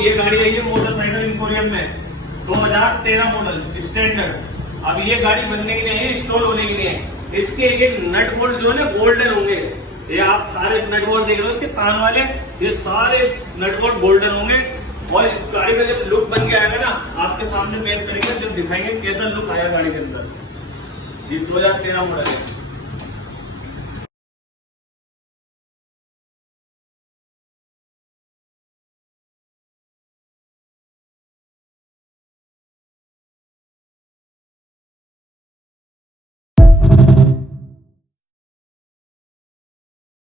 ये गाड़ी आई है मोटरसाइकिल इंपोरियम में 2013 मॉडल स्टैंडर्ड। अब ये गाड़ी बनने के लिए है, इंस्टॉल होने के लिए है। इसके एक नट बोल्ट जो है ना गोल्डन होंगे। ये आप सारे नट बोल्ट देख रहे हो, इसके तान वाले ये सारे नट बोल्ट गोल्डन होंगे। और इस गाड़ी का जब लुक बन के आएगा ना, आपके सामने पेश करेंगे, जब दिखाएंगे कैसा लुक आया गाड़ी के अंदर। ये 2013 मॉडल है।